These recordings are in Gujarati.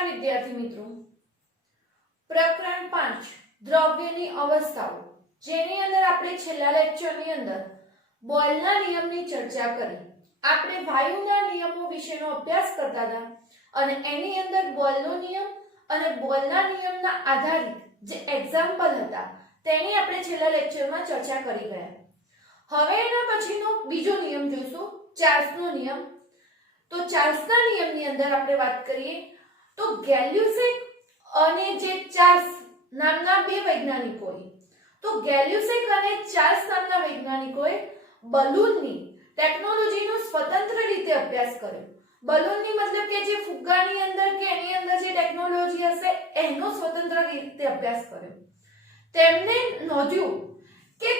નમસ્કાર વિદ્યાર્થી મિત્રો, પ્રકરણ 5 દ્રવ્યની અવસ્થાઓ, જેની અંદર આપણે છેલ્લા લેક્ચરની અંદર બોયલના નિયમની ચર્ચા કરી. આપણે વાયુના નિયમો વિશેનો અભ્યાસ કરતા હતા અને એની અંદર બોયલનો નિયમ અને બોયલના નિયમના આધારિત જે એક્ઝામ્પલ હતા તેની આપણે છેલ્લા લેક્ચરમાં ચર્ચા કરી ગયા. હવે એના પછીનો બીજો નિયમ જોઈશું, ચાર્લ્સનો નિયમ. તો ચાર્લ્સના નિયમની અંદર આપણે વાત કરીએ તો ગેલ્યુસેક અને જે ચાર્લ્સ નામના બે વૈજ્ઞાનિકોએ ચાર્લ્સ નામના વૈજ્ઞાનિકોએ બલૂનની ટેકનોલોજીનો સ્વતંત્ર રીતે અભ્યાસ કર્યો. બલૂનની મતલબ કે જે ફુગ્ગાની અંદર કે એની અંદર જે ટેકનોલોજી હશે એનો સ્વતંત્ર રીતે અભ્યાસ કર્યો.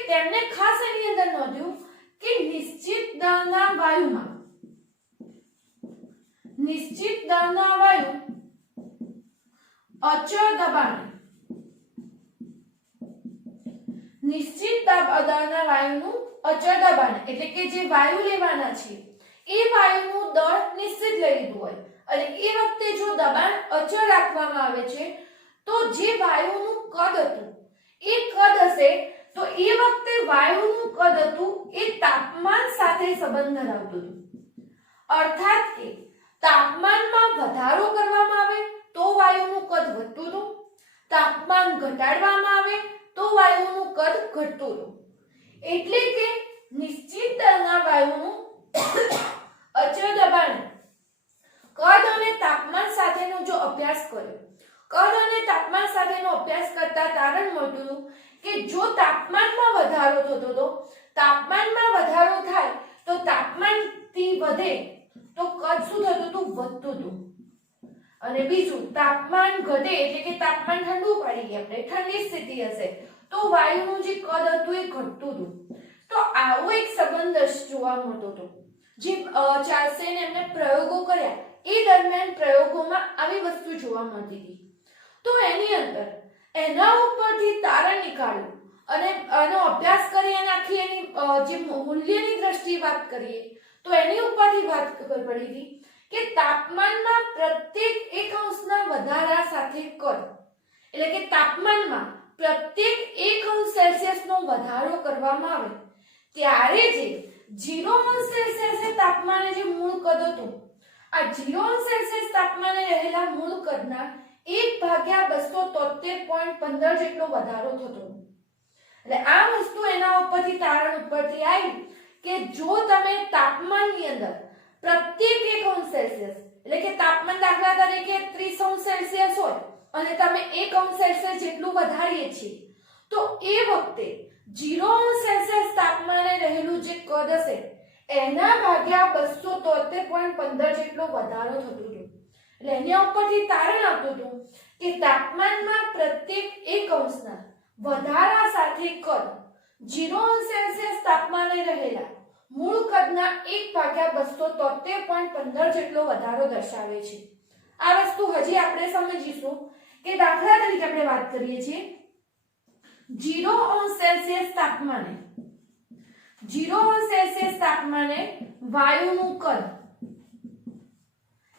તેમને ખાસ એની અંદર નોંધ્યું કે નિશ્ચિત દળના વાયુ અચળ દબાણે એટલે કે જે વાયુ લેવાના છે એ વાયુનું દળ નિશ્ચિત લઈ લીધું હોય અને એ વખતે જો દબાણ અચળ રાખવામાં આવે છે તો જે વાયુનું કદ હતું એ કદ હશે તો એ વખતે વાયુનું કદ હતું એ તાપમાન સાથે સંબંધ ધરાવતું હતું. અર્થાત કે તાપમાનમાં વધારો કરવામાં આવે તો વાયુનું કદ વધતું હતું, તાપમાન ઘટાડવામાં આવે તો વાયુનું કદ ઘટતું હતું. એટલે કે નિશ્ચિત દળના વાયુનું અચળ દબાણ કદ અને તાપમાન સાથેનો જો અભ્યાસ કર્યો, કદ અને તાપમાન સાથેનો અભ્યાસ કરતા તારણ મળતું હતું કે જો તાપમાનમાં વધારો થતો હતો, તાપમાનમાં વધારો થાય તો તાપમાનથી વધે તો કદ શું થતું હતું? વધતું હતું. અને બીજું તાપમાન ઘટે એટલે કે તાપમાન ઠંડુ પડી ગયા, આપણે ઠંડી સ્થિતિ હશે તો વાયુનું જે કદ હતું એ ઘટતું હતું. તો આવો એક સંબંધ જોવા મળતો હતો. જે ચાર્લ્સે એમને પ્રયોગો કર્યા એ દરમિયાન પ્રયોગોમાં આવી વસ્તુ જોવા મળતી હતી. તો એની અંદર એના ઉપરથી તારણ નીકાળ્યું અને આનો અભ્યાસ કરી અને આખી એની જે મૂલ્યની દ્રષ્ટિએ વાત કરીએ તો એની ઉપરથી વાત ખબર પડી હતી કે તાપમાનમાં પ્રત્યેક 1 અંશના વધારા સાથે કદ, એટલે કે તાપમાનમાં પ્રત્યેક 1 અંશ સેલ્સિયસનો વધારો કરવામાં આવે ત્યારે જે 0 અંશ સેલ્સિયસ તાપમાને જે મૂળ કદ હતું, આ 0 અંશ સેલ્સિયસ તાપમાને રહેલા મૂળ કદના 1/273.15 જેટલો વધારો થતો. એટલે આ વસ્તુ એના ઉપરથી તારણ ઉપરથી આવી કે જો તમે તાપમાનની અંદર પ્રત્યેક 1 અંશ સેલ્સિયસ, એટલે કે તાપમાન દાખલા તરીકે 30 અંશ સેલ્સિયસ હોય અને તમે 1 અંશ સેલ્સિયસ જેટલું વધારીએ છીએ તો એ વખતે 0 અંશ સેલ્સિયસ તાપમાને રહેલું જે કદ હશે એના ભાગ્યા 273.15 જેટલો વધારો થતો હતો. એટલે એના ઉપરથી તારણ આવતું હતું કે તાપમાનમાં પ્રત્યેક 1 અંશના વધારા સાથે કદ 0 અંશ સેલ્સિયસ તાપમાને રહેલા મૂળ કદના 1/273.15 જેટલો વધારો દર્શાવે છે. આ વસ્તુ હજી આપણે સમજીશું કે દાખલા તરીકે આપણે વાત કરીએ છીએ 0 અંશ સેલ્સિયસ તાપમાને વાયુનું કદ,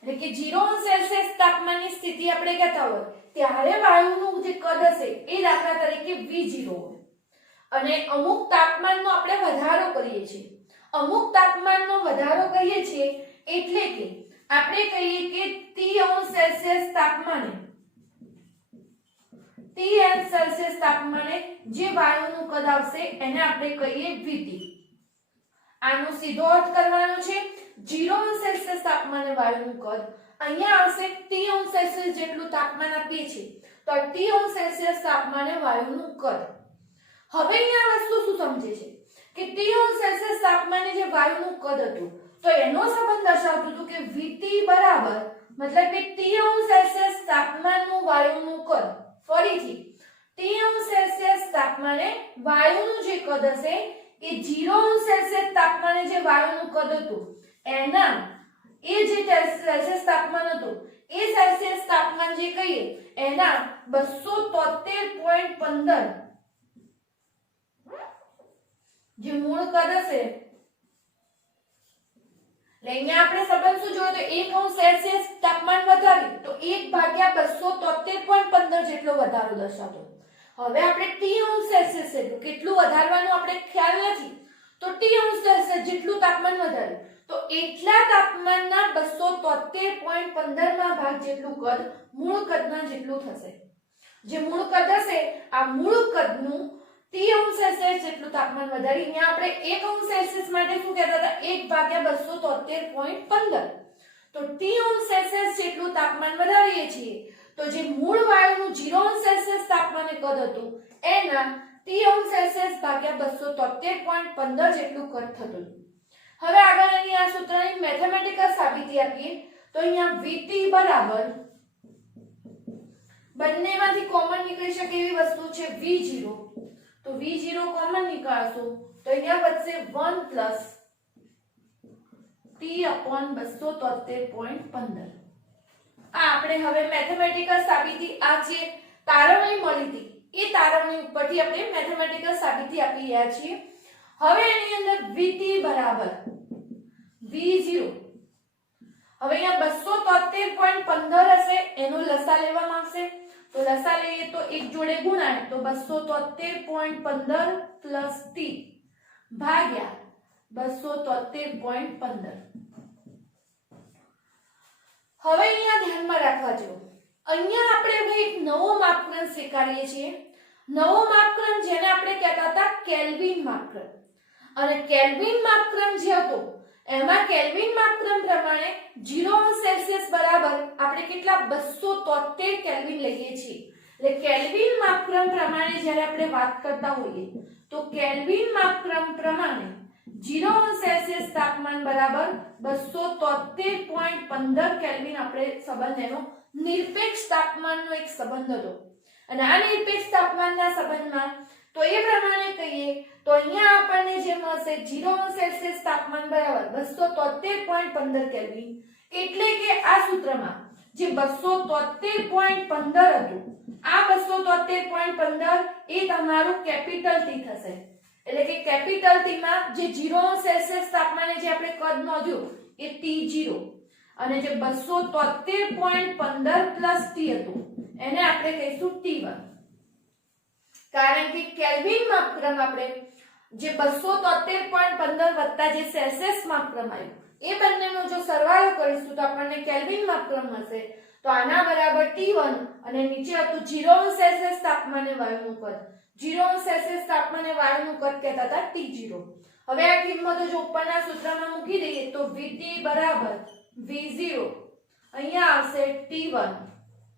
એટલે કે 0 અંશ સેલ્સિયસ તાપમાનની સ્થિતિ આપણે કહેતા હોય ત્યારે વાયુનું જે કદ હશે એ દાખલા તરીકે V0 હોય અને અમુક તાપમાનનો આપણે વધારો કરીએ છીએ. અમુક તાપમાનનો વધારો કરીએ છીએ એટલે કે આપણે કહીએ કે 30 અંશ સેલ્સિયસ તાપમાને જે વાયુનું કદ આવશે એને આપણે કહીએ VT. આનો સીધો અર્થ કરવાનો છે 0 અંશ સેલ્સિયસ તાપમાને વાયુનું કદ અહીંયા આવશે 30 અંશ સેલ્સિયસ જેટલું તાપમાન આપીએ છીએ તો 30 અંશ સેલ્સિયસ તાપમાને વાયુનું કદ. હવે અહીંયા વસ્તુ શું સમજે છે કે 30 અંશ સેલ્સિયસ તાપમાને જે વાયુનું કદ હતું તો એનો સંબંધ દર્શાવતું હતું કે VT બરાબર મતલબ કે 30 અંશ સેલ્સિયસ તાપમાનનું વાયુનું કદ, ફરીથી 30 અંશ સેલ્સિયસ તાપમાને વાયુનું જે કદ હશે એ 0 અંશ સેલ્સિયસ તાપમાને જે વાયુનું કદ હતું એના એ જે સેલ્સિયસ તાપમાન હતું એ સેલ્સિયસ તાપમાન જે કહીએ એના 273.15 જે મૂળ કદ હશે એટલે અહીંયા આપણે સંબંધ શું જોયો તો 1 અંશ સેલ્સિયસ તાપમાન વધાર્યું તો 1/273.15 જેટલો વધારો દર્શાવતો. હવે આપણે T અંશ સેલ્સિયસ એટલું કેટલું વધારવાનું આપણે ખ્યાલ નથી તો T અંશ સેલ્સિયસ જેટલું તાપમાન વધાર્યું તો એટલા તાપમાનના 273.15 માં ભાગ જેટલું કદ મૂળ કદના જેટલું થશે. જે મૂળ કદ હશે આ મૂળ કદનું T અંશ સેલ્સિયસ જેટલું તાપમાન વધારી અહીંયા આપણે 1 અંશ સેલ્સિયસ માટે શું કહેતા હતા 1/273.15 તો T અંશ સેલ્સિયસ જેટલું તાપમાન વધારીએ છીએ તો જે મૂળ વાયુનું 0 અંશ સેલ્સિયસ તાપમાને કદ હતું એના T અંશ સેલ્સિયસ ભાગ્યા 273.15 જેટલું કદ થતું. હવે આગળ અહીં આ સૂત્રની મેથેમેટિકલ સાબિતી આપીએ તો અહીંયા VT બરાબર બંનેમાંથી કોમન નીકળી શકે એવી વસ્તુ છે V0 તો V0 કોમન નીકાળશો તો અહીંયા વધશે 1 પ્લસ T/273.15 આ આપણે હવે મેથેમેટિકલ સાબિતી આ જે તારવણી મળી હતી એ તારવણી ઉપરથી આપણે મેથેમેટિકલ સાબિતી આપી રહ્યા છીએ. હવે એની અંદર VT બરાબર V0 હવે અહીંયા 273.15 હશે એનો લસા લેવામાં આવશે તો લસા લઈએ તો એક જોડે ગુણાય તો 273.15 પ્લસ T ભાગ્યા 273.15. હવે અહીંયા ધ્યાનમાં રાખવા જેવું અહીંયા આપણે હવે એક નવો માપક્રમ સ્વીકારીએ છીએ. નવો માપક્રમ જેને આપણે કહેતા હતા કેલ્વિન માપક્રમ અને કેલ્વિન માપક્રમ જે હતો એમાં કેલ્વિન માપક્રમ પ્રમાણે 0 અંશ સેલ્સિયસ બરાબર આપણે કેટલા 273 કેલ્વિન લઈએ છીએ. એટલે કેલ્વિન માપક્રમ પ્રમાણે જ્યારે આપણે વાત કરતા હોઈએ તો કેલ્વિન માપક્રમ પ્રમાણે 0 અંશ સેલ્સિયસ તાપમાન બરાબર 273.15 કેલ્વિન આપણે સંબંધ એનો નિરપેક્ષ તાપમાનનો એક સંબંધ હતો અને આ નિરપેક્ષ તાપમાનના સંબંધમાં તો એ પ્રમાણે કહીએ તો અહીંયા આપણને જે મળશે 0 અંશ સેલ્સિયસ તાપમાન બરાબર 273.15 કેલ્વિન એટલે કે આ સૂત્રમાં જે 273.15 હતું આ 273.15 એ તમારું કેપિટલ T થશે. એટલે કે કેપિટલ T માં જે 0 અંશ સેલ્સિયસ તાપમાને જે આપણે કદ નોંધ્યું એ T0 અને જે 273.15 પ્લસ T હતું એને આપણે કહીશું T1 કારણ કે કેલ્વિન માપક્રમ આપણે જે 273.15 વત્તા જે સેલ્સિયસ માપક્રમ આવ્યું એ બંનેનો જો સરવાળો કરીશું તો આપણને કેલ્વિન માપક્રમ મળશે તો આના બરાબર T1 અને નીચે હતું 0 અંશ સેલ્સિયસ તાપમાને વાયુનું કદ 0 અંશ સેલ્સિયસ તાપમાને વાયુનું કદ કહેતા હતા T0. હવે આ કિંમતો જો ઉપરના સૂત્રમાં મૂકી દઈએ તો VT બરાબર V0 અહીંયા આવશે T1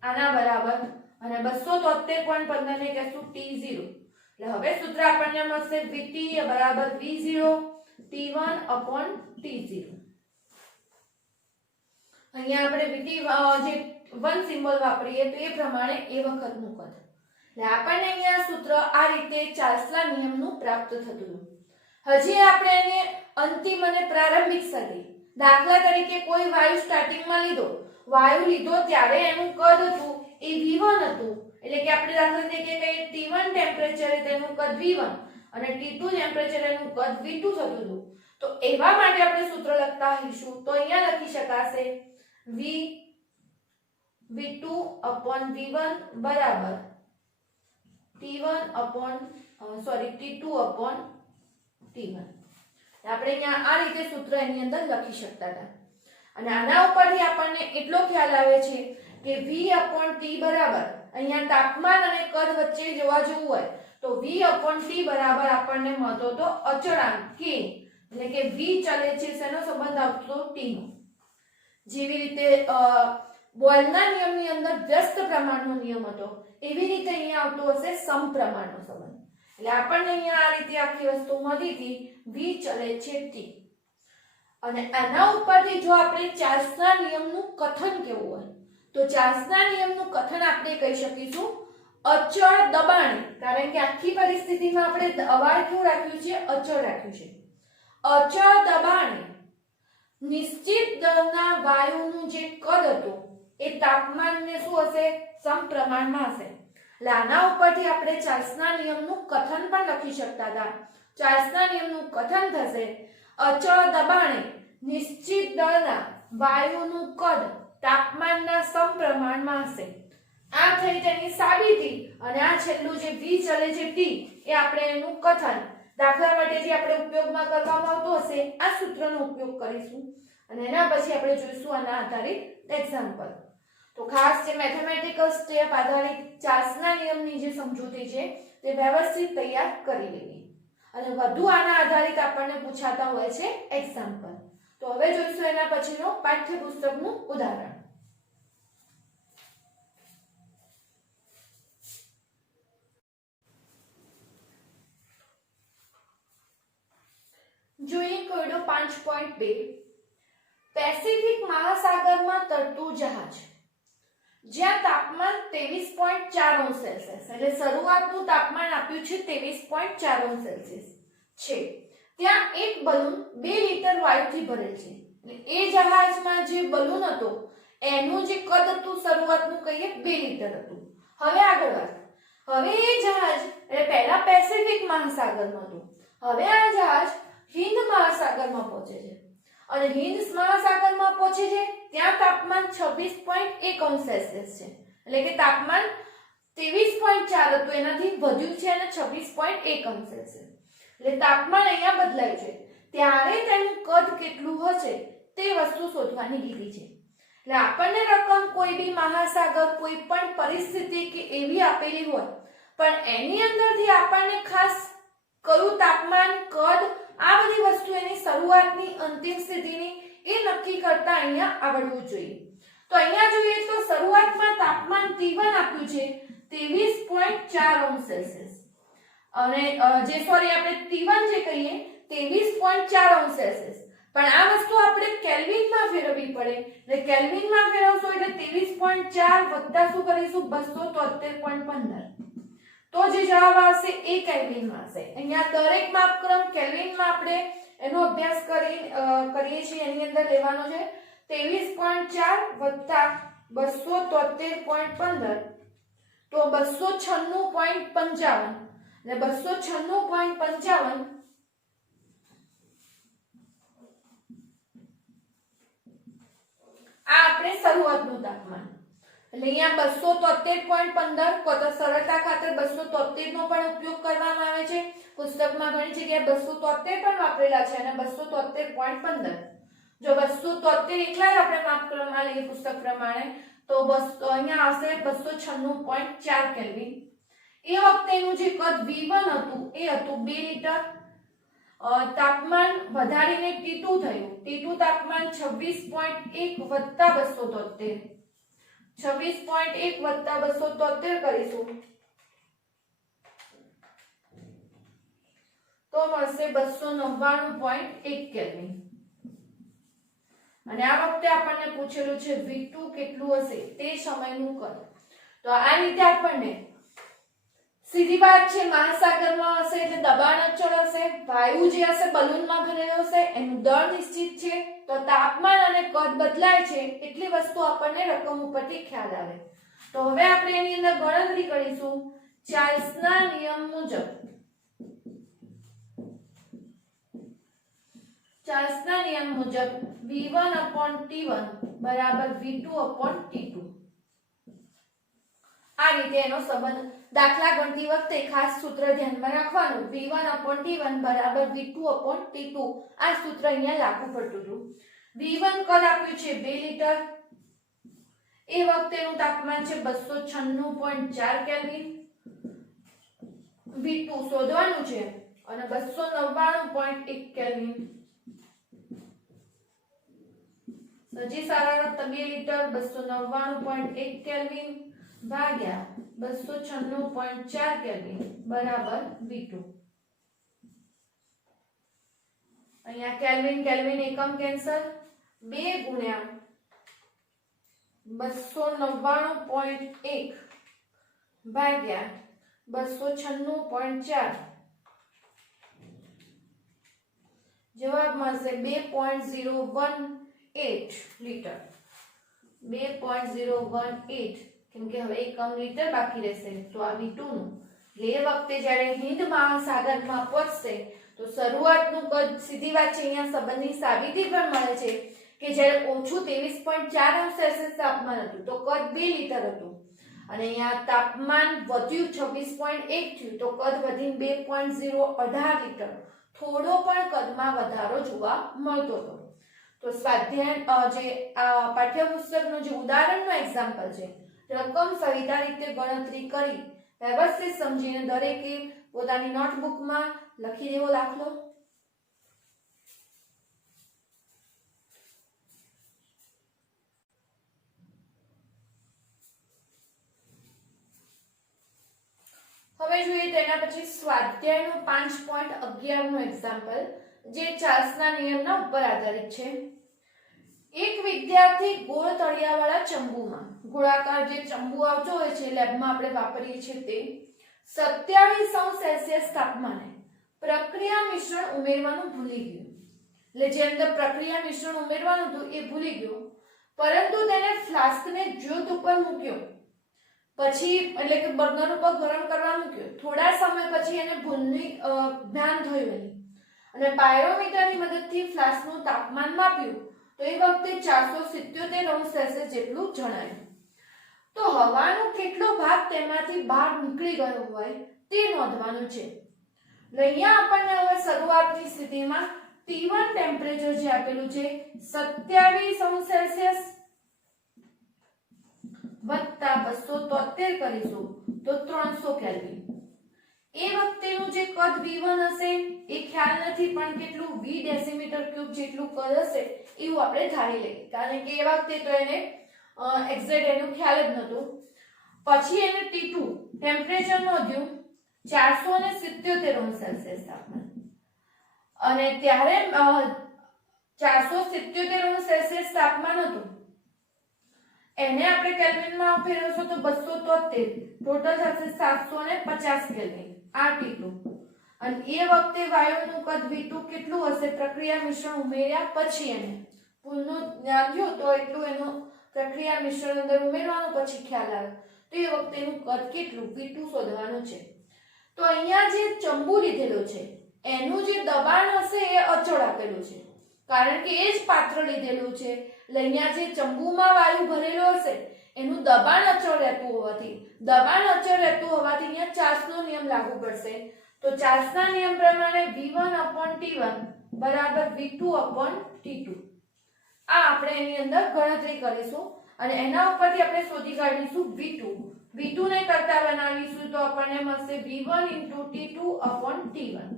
આના બરાબર અને 273.15 ને કહેશું T0 એટલે હવે સૂત્ર આપણને મળશે VT બરાબર V0 T1/T0. અહીંયા આપણે VT જે 1 સિમ્બોલ વાપરીએ તો એ પ્રમાણે એ વખતનું કદ એટલે આપણને અહીંયા સૂત્ર આ રીતે ચાર્લ્સના નિયમનું પ્રાપ્ત થતું હતું. હજી આપણે એને અંતિમ અને પ્રારંભિક સદી દાખલા તરીકે કોઈ વાયુ સ્ટાર્ટિંગમાં વાયુ લીધો ત્યારે એનું કદ હતું એ V1 હતું એટલે કે આપણે દાખલા તરીકે કહીએ T1 ટેમ્પરેચરે તેનું કદ V1 અને T2 ટેમ્પરેચરે એનું કદ V2 થતું હતું તો એવા માટે આપણે સૂત્ર લખતા હોઈશું તો અહીંયા લખી શકાશે V2/V1 બરાબર T2/T1 આપણે અહીંયા આ રીતે સૂત્ર એની અંદર લખી શકતા હતા અને આના ઉપરથી આપણને એટલો ખ્યાલ આવે છે કે V/T બરાબર અહીંયા તાપમાન અને કદ વચ્ચે જોવા જેવું હોય તો V/T બરાબર આપણને મળતો તો અચળાંક K એટલે કે V ચલે છે શેનો સંબંધ આવતો T નો. જેવી રીતે બોયલના નિયમની અંદર વ્યસ્ત પ્રમાણનો નિયમ હતો એવી રીતે અહીંયા આવતો હશે સમપ્રમાણનો સંબંધ. એટલે આપણને અહીંયા આ રીતે આખી વસ્તુ મળી હતી V ચલે છે T અને આના ઉપરથી જો આપણે ચાર્લ્સના નિયમનું કથન કેવું હોય તો ચાર્લ્સના નિયમનું કથન આપણે કહી શકીશું અચળ દબાણે કારણ કે આખી પરિસ્થિતિમાં આપણે દબાણ કેવું રાખ્યું છે અચળ રાખ્યું છે. અચળ દબાણે નિશ્ચિત દળના વાયુનું જે કદ હતું એ તાપમાનને શું હશે સમપ્રમાણમાં હશે. એટલે આના ઉપરથી આપણે ચાર્લ્સના નિયમનું કથન પણ લખી શકતા હતા. ચાર્લ્સના નિયમનું કથન થશે અચળ દબાણે નિશ્ચિત દળના વાયુનું કદ તાપમાનના સમપ્રમાણમાં હશે. આ થઈ તેની સાબિતી અને આ છેલ્લું જે v ચલે છે t એ આપણે એનું કથન. દાખલા માટે જે આપણે ઉપયોગમાં કરવામાં આવતો હશે આ સૂત્રનો ઉપયોગ કરીશું અને એના પછી આપણે જોઈશું આના આધારિત એક્ઝામ્પલ. તો ખાસ જે મેથેમેટિકલ સ્ટેપ આધારિત ચાર્લ્સના નિયમની જે સમજૂતી છે તે વ્યવસ્થિત તૈયાર કરી લેવી અને વધુ આના આધારિત આપણને પૂછાતા હોય છે એક્ઝામ્પલ. તો હવે જોઈશું એના પછીનો પાઠ્યપુસ્તકનું ઉદાહરણ. જોઈએ કોયડો 5.2 પેસિફિક મહાસાગરમાં તરતું જહાજ જ્યાં તાપમાન 23.4 અંશ સેલ્સિયસ એટલે શરૂઆતનું તાપમાન આપ્યું છે 23.4 અંશ સેલ્સિયસ છે. ત્યાં એક બલૂન 2 લિટર વાયુથી ભરેલ છે. એ જહાજમાં જે બલૂન હતો એનું જે કદ હતું શરૂઆતનું કહીએ 2 લિટર હતું. હવે આગળ વાત. હવે એ જહાજ એટલે પહેલા પેસિફિક મહાસાગરમાં હતું. હવે આ જહાજ હિંદ મહાસાગરમાં પહોંચે છે અને હિંદ મહાસાગરમાં પહોંચે છે ત્યાં તાપમાન 26.1 અંશ સેલ્સિયસ છે એટલે કે તાપમાન 23.4 હતું એનાથી વધ્યું છે અને 26.1 અંશ સેલ્સિયસ એટલે તાપમાન અહીંયા બદલાયું છે. ત્યારે તેનું કદ કેટલું હશે તે વસ્તુ શોધવાની કીધી છે. એટલે આપણને રકમ કોઈ બી મહાસાગર કોઈ પણ પરિસ્થિતિ કે એવી આપેલી હોય પણ એની અંદરથી આપણને ખાસ કયું તાપમાન કદ આ બધી વસ્તુ એની શરૂઆતની અંતિમ સ્થિતિની એ નક્કી કરતા અહીંયા આવડવું જોઈએ. તો અહીંયા જોઈએ તો શરૂઆતમાં તાપમાન T1 આપ્યું છે 23.4 અંશ સેલ્સિયસ અને જે સોરી આપણે T1 જે કહીએ 23.4 અંશ સેલ્સિયસ પણ આ વસ્તુ આપણે કેલ્વિનમાં ફેરવવી પડે. એટલે કેલ્વિનમાં ફેરવશો એટલે 23.4 વત્તા શું કરીશું 273.15 તો જે જવાબ આવશે એ કેલ્વિનમાં હશે. અહીંયા દરેક માપક્રમ કેલ્વિનમાં આપણે એનો અભ્યાસ કરીએ છીએ. એની અંદર લેવાનો છે 23.4 વત્તા 273.15 તો 296.55 અને 296.55 આ આપણે શરૂઆતનું તાપમાન એટલે અહીંયા 273.15 કો તો સરળતા ખાતર 273 નો પણ ઉપયોગ કરવામાં આવે છે. પુસ્તકમાં ઘણી જગ્યાએ 273 પણ વાપરેલા છે અને 273.15 જો 273 એકલા જ આપણે માપક્રમમાં લઈએ પુસ્તક પ્રમાણે તો અહીંયા આવશે 296.4 કેલ્વિન. એ વખતેનું જે કદ V1 હતું એ હતું 2 લિટર. તાપમાન વધારીને T2 થયું. T2 તાપમાન 26.1 વત્તા 273 26.1 વત્તા 273 કરીશું તો મળશે 299.1 કેલ્વિન. અને આ વખતે આપણને પૂછેલું છે V2 કેટલું હશે તે સમયનું કદ. તો આ રીતે આપણને સીધી વાત છે મહાસાગરમાં હશે એટલે દબાણ અચળ હશે. વાયુ જે હશે બલૂનમાં ભરેલો હશે એનું દળ નિશ્ચિત છે તો તાપમાન અને કદ બદલાય છે એટલી વસ્તુ આપણને રકમ ઉપરથી ખ્યાલ આવે. તો હવે આપણે એની અંદર ગણતરી કરીશું ચાર્લ્સના નિયમ મુજબ. ચાર્લ્સના નિયમ મુજબ V1/T1 બરાબર V2/T2 આ રીતે એનો સંબંધ. દાખલા ગણતી વખતે ખાસ સૂત્ર ધ્યાનમાં રાખવાનું V1/T1 બરાબર V2/T2 આ સૂત્ર અહીંયા લાગુ પડતું હતું. V1 કદ આપ્યું છે 2 લિટર. એ વખતેનું તાપમાન છે 296.4 કેલ્વિન. V2 શોધવાનું છે અને 299.1 કેલ્વિન. સજી સારાંશ 2 લિટર 299.1 કેલ્વિન ભાગ્યા 296.4 કેલ્વિન બરાબર V2. અહીંયા કેલ્વિન કેલ્વિન એકમ કેન્સલ 2 ગુણ્યા 299.1 ભાગ્યા 296.4 જવાબ મળશે 2.018 લિટર. 2.018 કેમ કે હવે એકમ લિટર બાકી રહેશે તો આ V2 નું. એ વખતે જ્યારે હિંદ મહાસાગરમાં પહોંચશે તો શરૂઆતનું કદ સીધી વાત છે, અહીંયા સંબંધની સાબિતી પણ મળે છે કે જ્યારે ઓછું 23.4 અંશ સેલ્સિયસ તાપમાન હતું તો કદ 2 લીટર હતું, અને અહીંયા તાપમાન વધ્યું 26.1 થયું તો કદ વધીને 2.018 લીટર, થોડો પણ કદમાં વધારો જોવા મળતો હતો. તો સ્વાધ્યાય જે પાઠ્યપુસ્તકનું જે ઉદાહરણનું એક્ઝામ્પલ છે, રકમ સહિત આ રીતે ગણતરી કરી વ્યવસ્થિત સમજીને દરેકે પોતાની નોટબુકમાં લખી દેવો દાખલો. હવે જોઈએ તેના પછી સ્વાધ્યાયનું 5.11 નું એક્ઝામ્પલ, જે ચાર્લ્સના નિયમના ઉપર આધારિત છે. એક વિદ્યાર્થી ગોળ તળિયાવાળા ચંબુમાં, ગોળાકાર જે ચંબુ આવતો હોય છે લેબમાં આપણે વાપરીએ છીએ તે, 27 અંશ સેલ્સિયસ તાપમાને પ્રક્રિયા મિશ્રણ ઉમેરવાનું ભૂલી ગયું. એટલે જે અંદર પ્રક્રિયા મિશ્રણ ઉમેરવાનું હતું એ ભૂલી ગયો, પરંતુ તેને ફ્લાસ્કને જ્યોત ઉપર મૂક્યો, પછી એટલે કે બર્નર ઉપર ગરમ કરવા મૂક્યો. થોડા સમય પછી એને ભૂલની જ્ઞાન થયું અને પાયરોમીટરની મદદથી ફ્લાસ્કનું તાપમાન માપ્યું તો એ વખતે 477 અંશ સેલ્સિયસ જેટલું જણાયું. તો હવાનો કેટલો ભાગ તેમાંથી બહાર નીકળી ગયો હોય તે નોંધવાનું છે. અહીંયા આપણને હવે શરૂઆતની સ્થિતિમાં T1 ટેમ્પરેચર જે આપેલું છે 27 અંશ સેલ્સિયસ વત્તા 273 કરીશું તો 300 કેલ્વિન. એ વખતેનું જે કદ V1 હશે એ ખ્યાલ નથી, પણ કેટલું V ડેસીમીટર ક્યુબ જેટલું કદ હશે એવું આપણે ધારી લઈએ, કારણ કે એ વખતે તો એને એક્ઝેક્ટ એનું ખ્યાલ જ નહોતું. પછી એને T2 ટેમ્પરેચર નોંધ્યું 477 અંશ સેલ્સિયસ તાપમાન, અને ત્યારે 477 અંશ સેલ્સિયસ તાપમાન હતું, એને આપણે કેલ્વિનમાં ફેરવશું તો 273, ટોટલ થશે 750 કેલ્વિન. આ T2, અને એ વખતે વાયુનું કદ V2 કેટલું હશે પ્રક્રિયા મિશ્રણ ઉમેર્યા પછી, એને પૂલનું જ્ઞાન થયું તો એટલું એનું પ્રક્રિયા મિશ્રણ અંદર ઉમેરવાનું પછી ખ્યાલ આવે તો એ વખતેનું કદ કેટલું V2 શોધવાનું છે. તો અહીંયા જે ચંબુ લીધેલો છે એનું જે દબાણ હશે એ અચળ આપેલું છે, કારણ કે એ જ પાત્ર લીધેલું છે. અહીંયા જે ચંબુમાં વાયુ ભરેલો હશે એનું દબાણ અચળ રહેતું હોવાથી અહીંયા ચાર્લ્સનો નિયમ લાગુ પડશે. તો ચાર્લ્સના નિયમ પ્રમાણે V1/T1 બરાબર V2/T2. આ આપણે એની અંદર ગણતરી કરીશું અને એના ઉપરથી આપણે શોધી કાઢીશું V2 ને કરતા બનાવીશું તો આપણને મળશે V1 * T2/T1.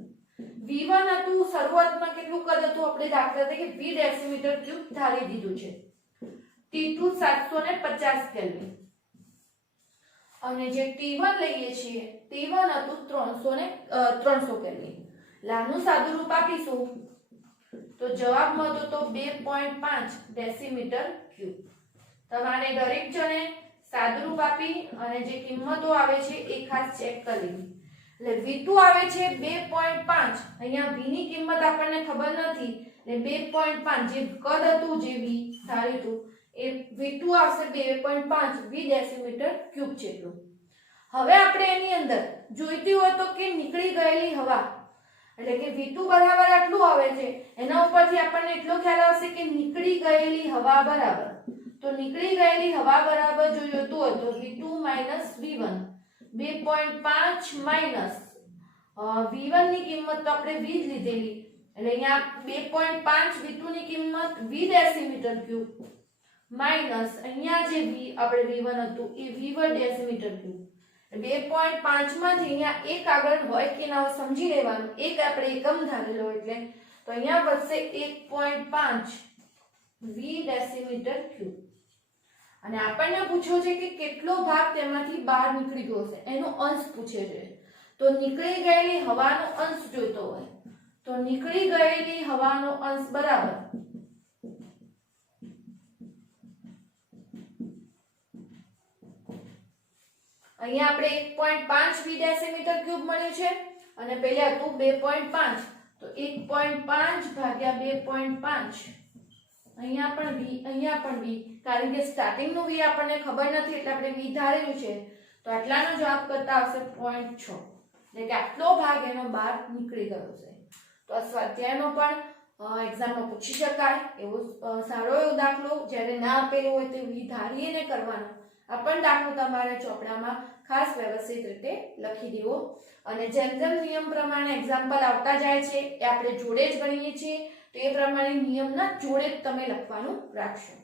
V1 હતું શરૂઆતમાં કેટલું કદ હતું આપણે દાખલા તરીકે V ડેસીમીટર ક્યુબ ધારી દીધું છે. T2 750 કેલ્વિન, અને જે T1 લઈએ છીએ T1 હતું 300 કેલ્વિન. લાનું સાદું રૂપ આપીશું તો જવાબ મળતો તો 2.5 ડેસીમીટર ક્યુબ. તમારે દરેક જણે સાદું રૂપ આપી અને જે કિંમતો આવે છે એ ખાસ ચેક કરવી. એટલે V2 આવે છે 2.5, અહીંયા V ની કિંમત આપણને ખબર નથી એટલે 2.5 જે કદ હતું જે V ધાર્યું હતું એ V2 આવશે 2.5 V ડેસીમીટર ક્યુબ જેટલું. હવે આપણે એની અંદર જોઈતી હોય તો કે નીકળી ગયેલી હવા, એટલે કે V2 બરાબર આટલું આવે છે, એના ઉપરથી આપણને એટલો ખ્યાલ આવશે કે નીકળી ગયેલી હવા બરાબર, તો નીકળી ગયેલી હવા બરાબર જો જોતું હોય તો V2 - V1, 2.5 માઈનસ V1 ની કિંમત તો આપણે V જ લીધેલી એટલે અહીંયા 2.5 V2 ની કિંમત V ડેસીમીટર ક્યુબ માઈનસ અહીંયા જે V આપણે V1 હતું એ V1 ડેસીમીટર ક્યુબ. 2.5 માંથી અહીંયા એક આગળ હોય કે ના સમજી લેવાનું, એક આપણે એકમ ધારેલો એટલે તો અહીંયા વધશે 1.5 V ડેસીમીટર ક્યુબ. અને આપણને પૂછ્યો છે કે કેટલો ભાગ તેમાંથી બહાર નીકળી ગયો છે એનો અંશ પૂછે છે. તો નીકળી ગયેલી હવાનો અંશ જોઈતો હોય તો નીકળી ગયેલી હવાનો અંશ બરાબર અહીંયા આપણે 1.5 V ડેસીમીટર ક્યુબ મળ્યું છે અને પહેલા હતું 2.5 તો 1.5 ભાગ્યા 2.5 અહીંયા પણ V કારણ કે સ્ટાર્ટિંગ નું V આપણને ખબર નથી એટલે આપણે V ધારેલું છે તો આટલાનો જવાબ કરતા આવશે 0.6 એટલે કે આટલો ભાગ એનો બહાર નીકળી ગયો છે. તો આ સ્વાધ્યાયનો પણ એક્ઝામમાં પૂછી શકાય એવો સારો એવો દાખલો, જ્યારે ના આપેલો હોય તે ધારીને કરવાનો. આ પણ દાખલો તમારે ચોપડામાં ખાસ વ્યવસ્થિત રીતે લખી દેવો. અને જેમ જેમ નિયમ પ્રમાણે એક્ઝામ્પલ આવતા જાય છે એ આપણે જોડે જ ગણીએ છીએ, તો એ પ્રમાણે નિયમના જોડે જ તમે લખવાનું રાખશો.